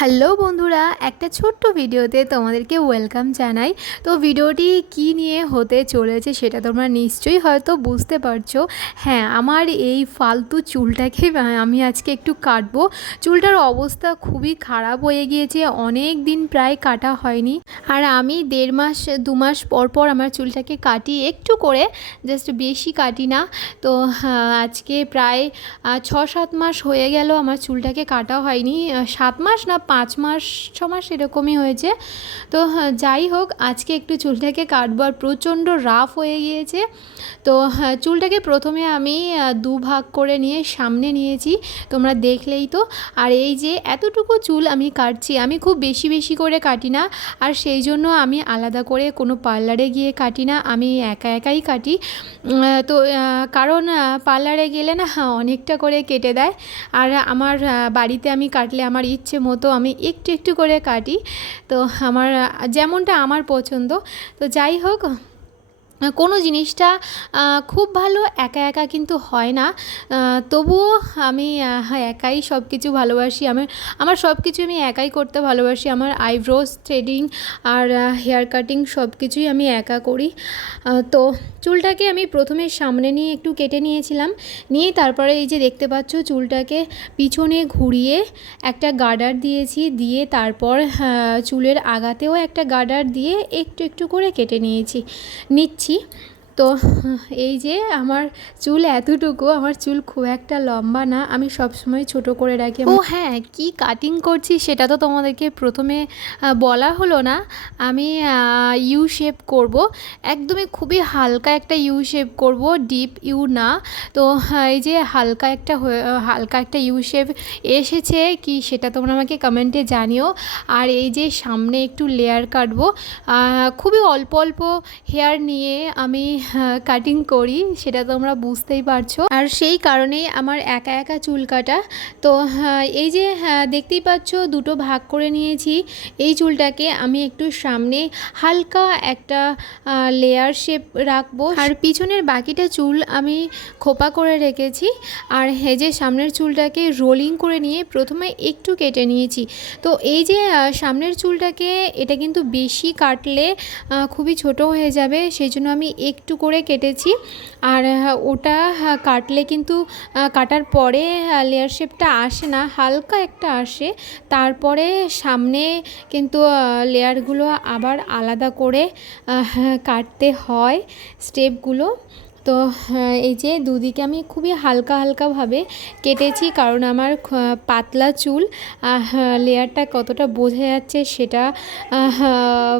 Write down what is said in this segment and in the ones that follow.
Hello বন্ধুরা, একটা ছোট্ট ভিডিওতে তোমাদেরকে ওয়েলকাম জানাই। তো ভিডিওটি কি নিয়ে হতে চলেছে সেটা তোমরা নিশ্চয়ই হয়তো বুঝতে পারছো। হ্যাঁ, আমার এই ফালতু চুলটাকে আমি আজকে একটু কাটবো। চুলটার অবস্থা খুবই খারাপ হয়ে গিয়েছে, অনেক দিন প্রায় কাটা হয়নি। আর আমি 1.5 মাস 2 মাস পর পর আমার চুলটাকে কাটি একটু করে, জাস্ট বেশি কাটি না। তো আজকে প্রায় 6-7 মাস হয়ে গেল আমার চুলটাকে কাটা হয়নি। 7 মাস না 5 মাস 6 মাস এরকমই হয়েছে। তো যাই হোক, আজকে একটু চুলটাকে কাটবো। আর প্রচণ্ড রাফ হয়ে গিয়েছে। তো চুলটাকে প্রথমে আমি 2 ভাগ করে নিয়ে সামনে নিয়েছি, তোমরা দেখলেই তো। আর এই যে এতটুকু চুল আমি কাটছি, আমি খুব বেশি বেশি করে কাটি না। আর সেই জন্য আমি আলাদা করে কোনো পার্লারে গিয়ে কাটি না, আমি একা একাই কাটি। তো কারণ পার্লারে গেলে না অনেকটা করে কেটে দেয়। আর আমার বাড়িতে আমি কাটলে আমার ইচ্ছে মতো আমি একটু একটু করে কাটি। তো আমার যেমনটা আমার পছন্দ। তো যাই হোক, কোনো জিনিসটা খুব ভালো একা একা কিন্তু হয় না। তবুও আমি একাই সব কিছু ভালোবাসি। আমার সব কিছু আমি একাই করতে ভালোবাসি। আমার আইব্রোজ থ্রেডিং আর হেয়ার কাটিং সব কিছুই আমি একা করি। তো চুলটাকে আমি প্রথমে সামনে নিয়ে একটু কেটে নিয়েছিলাম, নিয়ে তারপরে এই যে দেখতে পাচ্ছ চুলটাকে পিছনে ঘুরিয়ে একটা গার্ডার দিয়েছি, দিয়ে তারপর চুলের আগাতেও একটা গার্ডার দিয়ে একটু একটু করে কেটে নিচ্ছি। তো এই যে আমার চুল এতটুকু, আমার চুল খুব একটা লম্বা না, আমি সবসময় ছোট করে রাখি। ও হ্যাঁ, কি কাটিং করছি সেটা তো তোমাদেরকে প্রথমে বলা হলো না। আমি ইউ শেপ করব, একদমই খুবই হালকা একটা ইউ শেপ করব, ডিপ ইউ না। তো এই যে হালকা একটা ইউ শেপ এসেছে কি সেটা তোমরা আমাকে কমেন্টে জানিও। আর এই যে সামনে একটু লেয়ার কাটবো, খুবই অল্প অল্প হেয়ার নিয়ে আমি কাটিং করি, সেটা তোমরা বুঝতেই পারছো। আর সেই কারণেই আমার একা একা চুল কাটা। তো এই যে দেখতেই পাচ্ছ দুটো ভাগ করে নিয়েছি। এই চুলটাকে আমি একটু সামনে হালকা একটা লেয়ার শেপ রাখবো, আর পিছনের বাকিটা চুল আমি খোপা করে রেখেছি। আর এই যে সামনের চুলটাকে রোলিং করে নিয়ে প্রথমে একটু কেটে নিয়েছি। তো এই যে সামনের চুলটাকে, এটা কিন্তু বেশি কাটলে খুবই ছোট হয়ে যাবে, সেই জন্য আমি একটু করে কেটেছি। আর ওটা কাটলে কিন্তু কাটার পরে লেয়ার শেপটা আসে না, হালকা একটা আসে। তারপরে সামনে কিন্তু লেয়ারগুলো আবার আলাদা করে কাটতে হয় স্টেপগুলো। তো এই যে দুদিকে আমি খুবই হালকা হালকাভাবে কেটেছি, কারণ আমার পাতলা চুল। লেয়ারটা কতটা বোঝা যাচ্ছে সেটা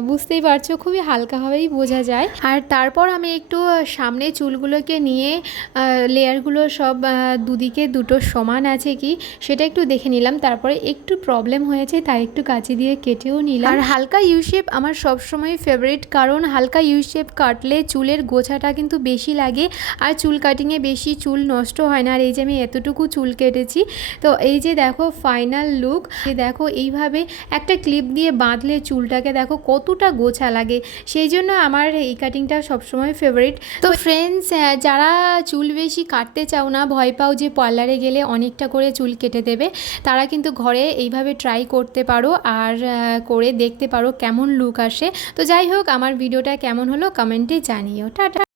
বুঝতেই পারছো, খুবই হালকাভাবেই বোঝা যায়। আর তারপর আমি একটু সামনে চুলগুলোকে নিয়ে লেয়ারগুলো সব দুদিকে দুটো সমান আছে কি সেটা একটু দেখে নিলাম। তারপরে একটু প্রবলেম হয়েছে তাই একটু কাঁচি দিয়ে কেটেও নিলাম। আর হালকা ইউ শেপ আমার সবসময় ফেভারিট, কারণ হালকা ইউ শেপ কাটলে চুলের গোছাটা কিন্তু বেশি লাগে, আর চুল কাটিংয়ে বেশি চুল নষ্ট হয় না। আর এই যে আমি এতটুকু চুল কেটেছি। তো এই যে দেখো ফাইনাল লুক, দেখো এইভাবে একটা ক্লিপ দিয়ে বাঁধলে চুলটাকে দেখো কতটা গোছা লাগে, সেই জন্য আমার এই কাটিংটা সবসময় ফেভারিট। তো ফ্রেন্ডস, যারা চুল বেশি কাটতে চাও না, ভয় পাও যে পার্লারে গেলে অনেকটা করে চুল কেটে দেবে, তারা কিন্তু ঘরে এইভাবে ট্রাই করতে পারো আর করে দেখতে পারো কেমন লুক আসে। তো যাই হোক, আমার ভিডিওটা কেমন হলো কমেন্টে জানিও। টাটা।